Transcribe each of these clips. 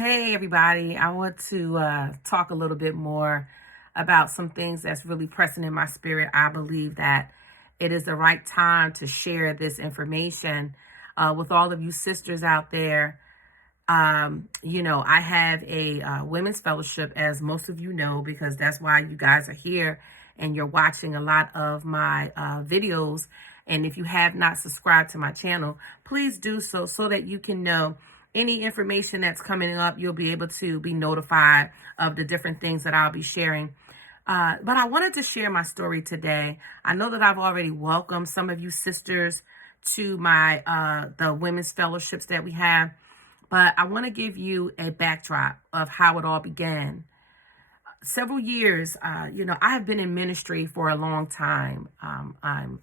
Hey, everybody. I want to talk a little bit more about some things that's really pressing in my spirit. I believe that it is the right time to share this information with all of you sisters out there. I have a women's fellowship, as most of you know, because that's why you guys are here and you're watching a lot of my videos. And if you have not subscribed to my channel, please do so that you can know any information that's coming up. You'll be able to be notified of the different things that I'll be sharing. But I wanted to share my story today. I know that I've already welcomed some of you sisters to my the women's fellowships that we have, but I want to give you a backdrop of how it all began. Several years, I have been in ministry for a long time. I'm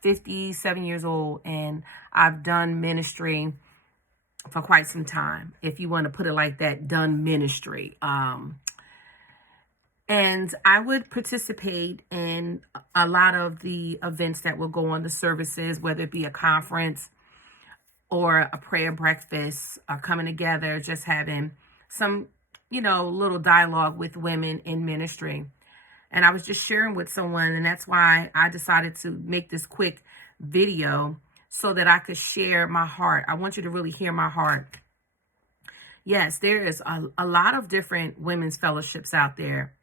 57 years old, and I've done ministry for quite some time, if you want to put it like that, done ministry. And I would participate in a lot of the events that will go on, the services, whether it be a conference or a prayer breakfast, or coming together, just having some, little dialogue with women in ministry. And I was just sharing with someone, and that's why I decided to make this quick video so that I could share my heart. I want you to really hear my heart. Yes, there is a lot of different women's fellowships out there.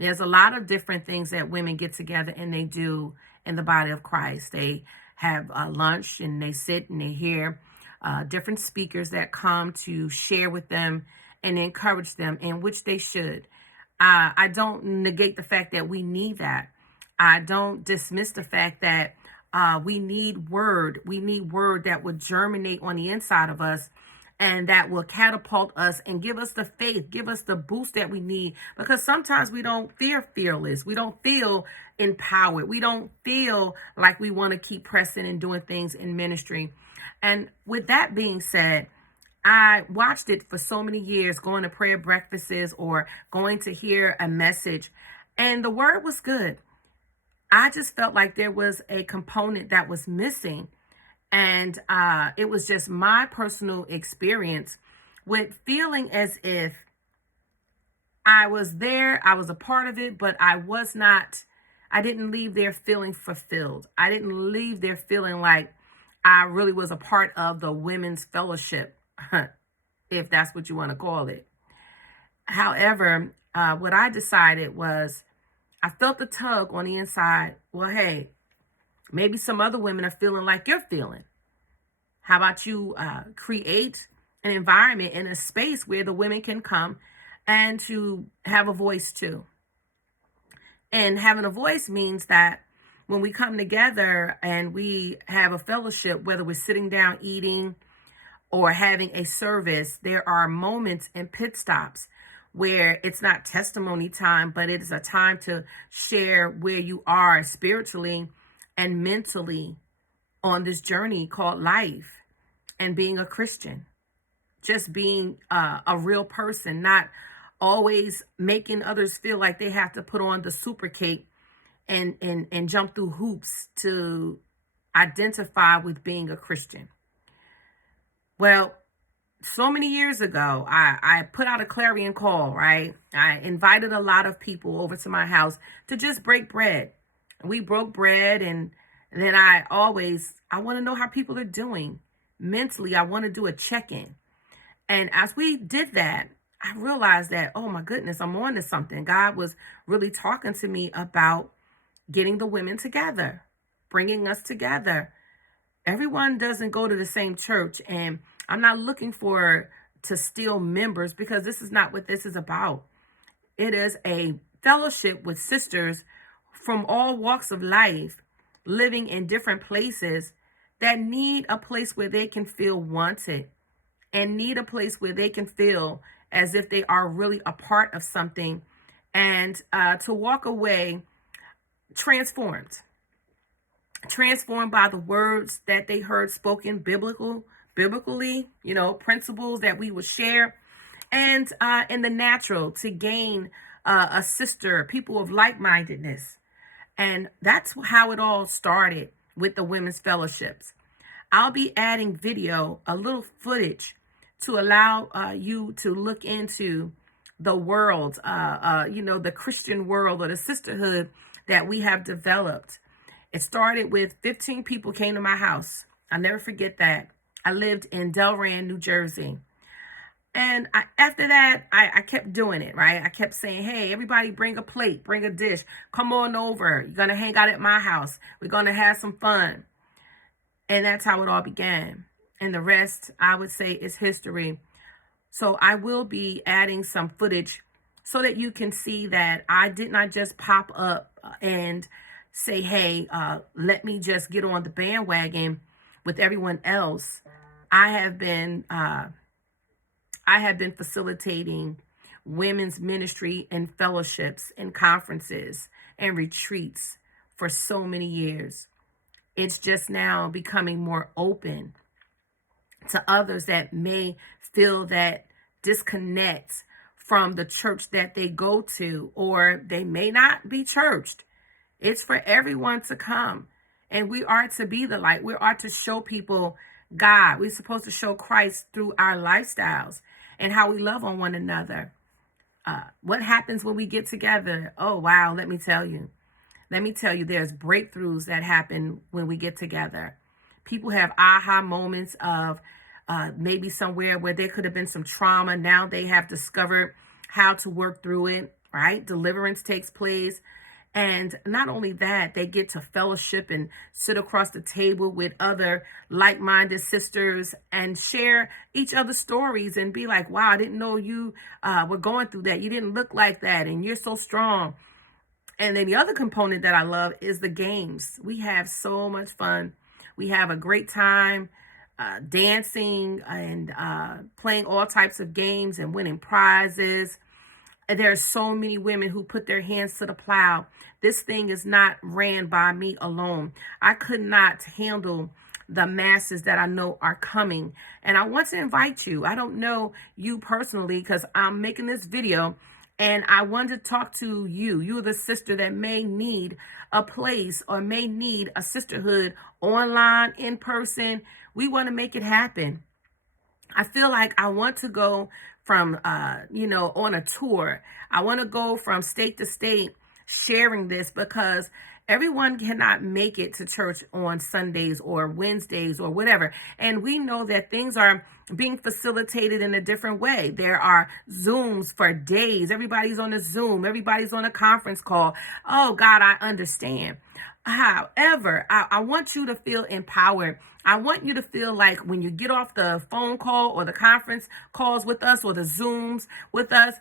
There's a lot of different things that women get together and they do in the body of Christ. They have lunch and they sit and they hear different speakers that come to share with them and encourage them, in which they should. I don't negate the fact that we need that. I don't dismiss the fact that we need word. We need word that would germinate on the inside of us and that will catapult us and give us the faith, give us the boost that we need. Because sometimes we don't feel fearless. We don't feel empowered. We don't feel like we want to keep pressing and doing things in ministry. And with that being said, I watched it for so many years, going to prayer breakfasts or going to hear a message, and the word was good. I just felt like there was a component that was missing. And it was just my personal experience with feeling as if I was there, I was a part of it, but I didn't leave there feeling fulfilled. I didn't leave there feeling like I really was a part of the women's fellowship, if that's what you want to call it. However, what I decided was, I felt the tug on the inside. Well, hey, maybe some other women are feeling like you're feeling. How about you create an environment and a space where the women can come and to have a voice too. And having a voice means that when we come together and we have a fellowship, whether we're sitting down eating or having a service, there are moments and pit stops where it's not testimony time, but it is a time to share where you are spiritually and mentally on this journey called life and being a Christian. Just being a real person, not always making others feel like they have to put on the super cape and jump through hoops to identify with being a Christian. Well, so many years ago, I put out a clarion call, right? I invited a lot of people over to my house to just break bread. We broke bread, and then I want to know how people are doing mentally. I want to do a check-in. And as we did that, I realized that, oh my goodness, I'm on to something. God was really talking to me about getting the women together, bringing us together. Everyone doesn't go to the same church, and I'm not looking to steal members, because this is not what this is about. It is a fellowship with sisters from all walks of life, living in different places, that need a place where they can feel wanted and need a place where they can feel as if they are really a part of something, and to walk away transformed by the words that they heard spoken biblically, principles that we would share, and in the natural, to gain a sister, people of like-mindedness. And that's how it all started with the women's fellowships. I'll be adding video, a little footage, to allow you to look into the world, the Christian world or the sisterhood that we have developed. It started with 15 people came to my house. I'll never forget that. I lived in Delran, New Jersey. And after that, I kept doing it, right? I kept saying, hey, everybody bring a plate, bring a dish. Come on over. You're going to hang out at my house. We're going to have some fun. And that's how it all began. And the rest, I would say, is history. So I will be adding some footage so that you can see that I did not just pop up and say, hey, let me just get on the bandwagon with everyone else. I have been facilitating women's ministry and fellowships and conferences and retreats for so many years. It's just now becoming more open to others that may feel that disconnect from the church that they go to, or they may not be churched. It's for everyone to come. And we are to be the light. We are to show people God. We're supposed to show Christ through our lifestyles and how we love on one another. What happens when we get together? Oh, wow. Let me tell you, there's breakthroughs that happen when we get together. People have aha moments of maybe somewhere where there could have been some trauma. Now they have discovered how to work through it, right? Deliverance takes place. And not only that, they get to fellowship and sit across the table with other like-minded sisters and share each other's stories and be like, wow, I didn't know you were going through that. You didn't look like that. And you're so strong. And then the other component that I love is the games. We have so much fun. We have a great time dancing and playing all types of games and winning prizes. And there are so many women who put their hands to the plow. This thing is not ran by me alone. I could not handle the masses that I know are coming. And I want to invite you. I don't know you personally because I'm making this video. And I want to talk to you. You're the sister that may need a place or may need a sisterhood online, in person. We want to make it happen. I feel like I want to go from, on a tour. I want to go from state to state sharing this because everyone cannot make it to church on Sundays or Wednesdays or whatever. And we know that things are being facilitated in a different way. There are Zooms for days. Everybody's on a Zoom. Everybody's on a conference call. Oh, God, I understand. However, I want you to feel empowered. I want you to feel like when you get off the phone call or the conference calls with us or the Zooms with us,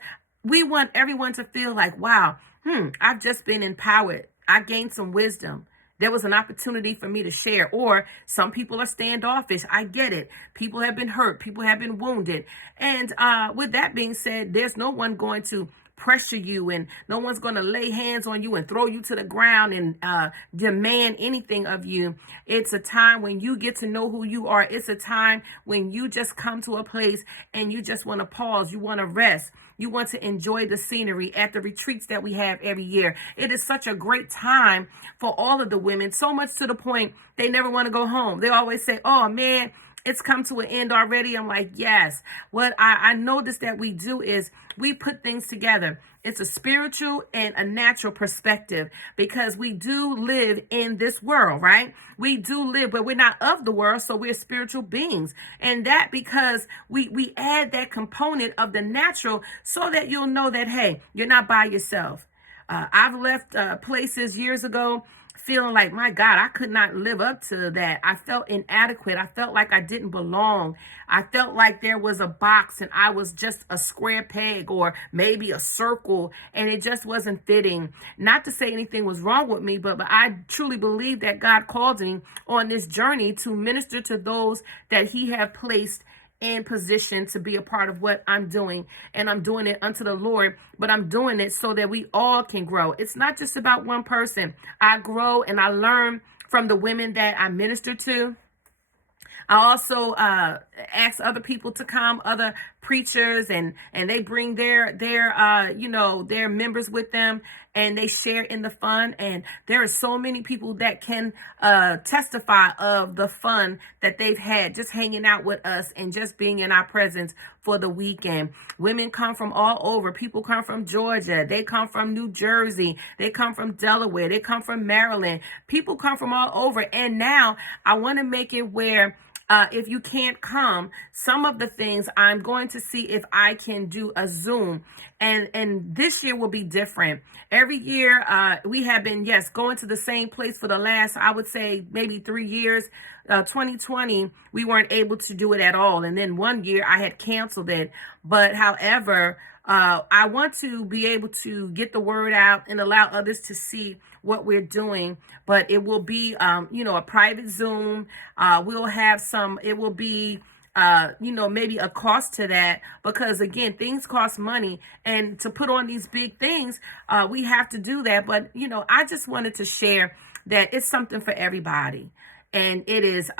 we want everyone to feel like, wow, I've just been empowered. I gained some wisdom. There was an opportunity for me to share. Or some people are standoffish. I get it. People have been hurt. People have been wounded. And with that being said, there's no one going to pressure you, and no one's going to lay hands on you and throw you to the ground and demand anything of you. It's a time when you get to know who you are. It's a time when you just come to a place and you just want to pause. You want to rest. You want to enjoy the scenery at the retreats that we have every year. It is such a great time for all of the women, so much to the point they never want to go home. They always say, oh man, it's come to an end already. I'm like, yes. What I noticed that we do is we put things together. It's a spiritual and a natural perspective because we do live in this world, right? We do live, but we're not of the world, so we're spiritual beings. And that because we add that component of the natural so that you'll know that, hey, you're not by yourself. I've left places years ago feeling like, my God, I could not live up to that. I felt inadequate. I felt like I didn't belong. I felt like there was a box and I was just a square peg or maybe a circle and it just wasn't fitting. Not to say anything was wrong with me, but I truly believe that God called me on this journey to minister to those that He have placed in position to be a part of what I'm doing. And I'm doing it unto the Lord, but I'm doing it so that we all can grow. It's not just about one person. I grow and I learn from the women that I minister to. I also ask other people to come, other preachers, and they bring their members with them, and they share in the fun. And there are so many people that can testify of the fun that they've had just hanging out with us and just being in our presence for the weekend. Women come from all over. People come from Georgia. They come from New Jersey. They come from Delaware. They come from Maryland. People come from all over. And now I want to make it where if you can't come, some of the things I'm going to see if I can do a Zoom. And this year will be different. Every year we have been, going to the same place for the last, I would say, maybe 3 years. 2020, we weren't able to do it at all. And then one year I had canceled it. But however, I want to be able to get the word out and allow others to see what we're doing. But it will be, a private Zoom. We'll have it will be, maybe a cost to that, because again, things cost money, and to put on these big things, we have to do that. But, I just wanted to share that it's something for everybody. And it is,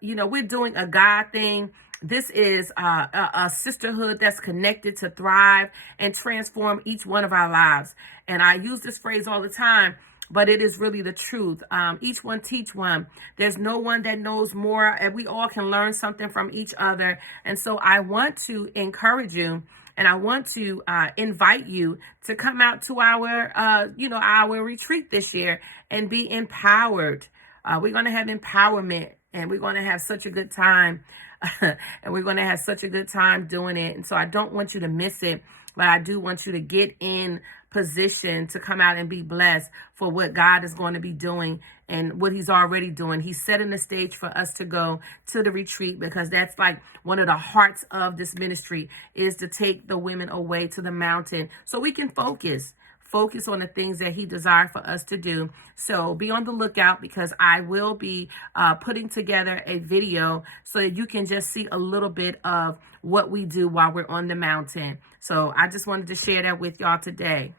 we're doing a God thing. This is a sisterhood that's connected to thrive and transform each one of our lives. And I use this phrase all the time, but it is really the truth. Each one teach one. There's no one that knows more, and we all can learn something from each other. And so I want to encourage you, and I want to invite you to come out to our retreat this year and be empowered. We're going to have empowerment, and we're going to have such a good time. And we're going to have such a good time doing it. And so I don't want you to miss it, but I do want you to get in position to come out and be blessed for what God is going to be doing and what he's already doing. He's setting the stage for us to go to the retreat, because that's like one of the hearts of this ministry, is to take the women away to the mountain so we can focus on the things that he desired for us to do. So be on the lookout, because I will be putting together a video so that you can just see a little bit of what we do while we're on the mountain. So I just wanted to share that with y'all today.